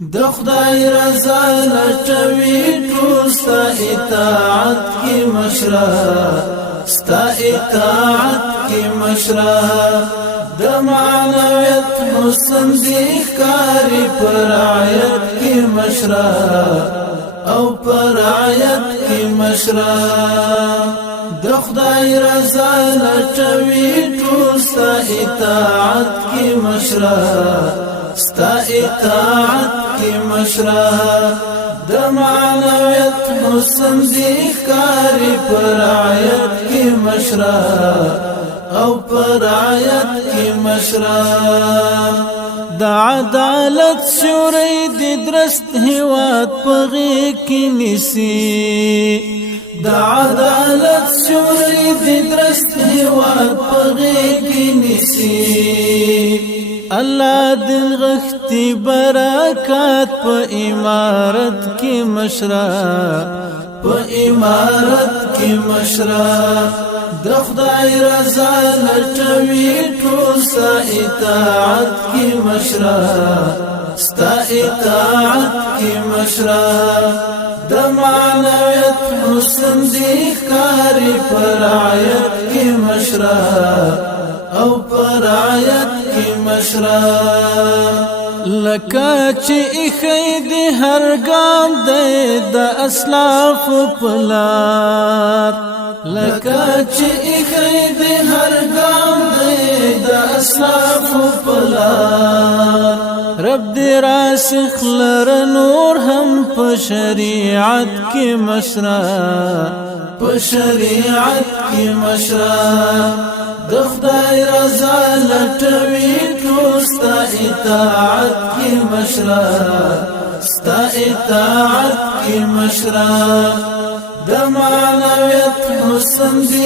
د خدای رضا لټوي ټول ستا اطاعت کې مشره ستا اطاعت کې مشره د معنویت حسن دی ښکاري پر رعایت کې مشره او پر رعایت کې مشره د خدای رضا لټوي ټول ستا اطاعت کې مشره ستا اطاعت کی مشره د معنویت حسن دی ښکاري پر رعایت کی مشره او پر رعایت کی مشره د عدالت شوري د درست هواد پغې کې نسی د عدالت شوري د درست هواد پغې کې نسی الله دل غختی برکات په امارت کې مشره په امارت کې مشره د خدای رضا لټوي ټول ستا اطاعت کې مشره ستا اطاعت کې مشره د معنویت حسن دی ښکاري پر رعایت کې مشره او پر رعایت کی مشره لکه چې اخی دی هر ګام دی د اسلاف پلار لکه چې اخی دی هر ګام دی د اسلاف پلار رب دی راسخ لر نور هم په شریعت کی مشره په شریعت کی مشره د خدای رضا لټوي ټول ستا اطاعت کې مشره ستا اطاعت کې مشره د معنویت حسن دی